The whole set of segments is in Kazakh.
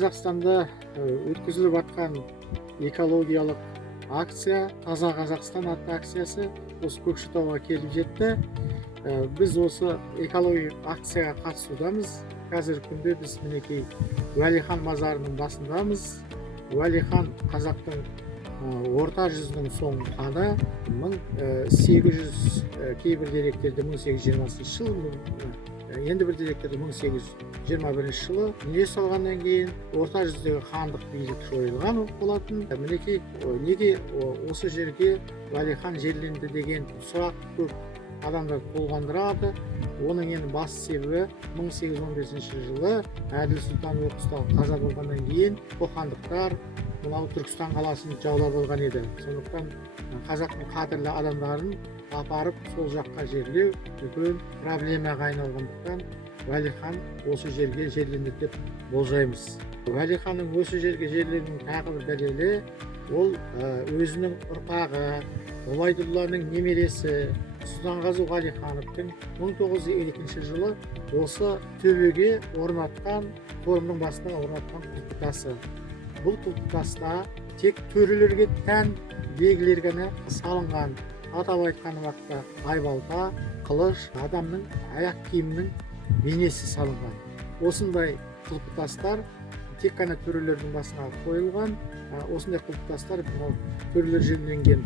Қазақстанда өткізіліп жатқан экологиялық акция «Таза Қазақстан» атты акциясы осы Көкшетауға келіп жетті. Біз осы экологиялық акцияға қатысудамыз. Қазіргі күнде біз мінекей Уәлихан мазарының басындамыз. Уәлихан қазақтың орта жүзінің соңғы ханы. 1800, кейбір деректерде 1820 жыл, енді бір деректерде 1821 жылы дүние салғаннан кейін орта жүздегі хандық билік жойылған болатын. Мінекей неге осы жерге Уәлихан жерленді деген сұрақ көп адамдар толғандырады. Оның енді басты себебі 1815 жылы Әділ Сұлтан оқыста қаза болғаннан кейін қоқандықтар мынау Түркістан қаласын жаулап алған еді. Сондықтан қазақтың қадірлі адамдарын апарып сол жаққа жерлеу үлкен проблемаға айналғандықтан Уәлихан осы жерге жерленді деп болжаймыз. Уәлиханның осы жерге жерленуінің тағы бір дәлелі ол өзінің ұрпағы Ғұбайдолланың немересі Сұлтанғазы Уәлихановтың 1952 жылы осы төбеге орнатқан, қорымның басына орнатқан құлпытасы. Бұл құлпытаста тек төрелерге тән белгілер ғана салынған. Атап айтқан уақытта айбалта, қылыш, адамның аяқ киімінің бейнесі салынған. Осындай құлпытастар тек қана төрелердің басына қойылған. Осындай құлпытастар төрелер жерленген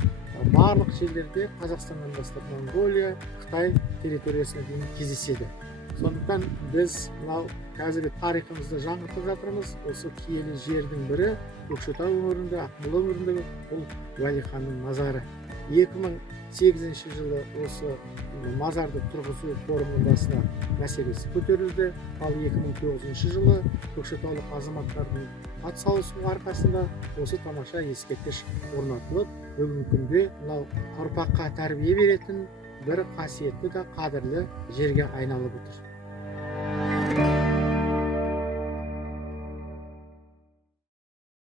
барлық жерлерде Қазақстаннан бастап Монғолия, Қытай территориясына дейін кездеседі. Сондықтан біз мынау қазіргі тарихымызды жаңғыртып жатырмыз. Осы киелі жердің бірі Көкшетау өңірінде, Ақмола өңіріндегі бұл Уәлиханның мазары. 2008 жылы осы мазарды тұрғызу форумының басына мәселесі көтерілді. Ал 2009 жылы көкшетаулық азаматтардың атсалысуының арқасында осы тамаша ескерткіш орнатылып, бүгінгі күнде мынау ұрпаққа тәрбие беретін бір қасиетті де қадірлі жерге айналып отыр.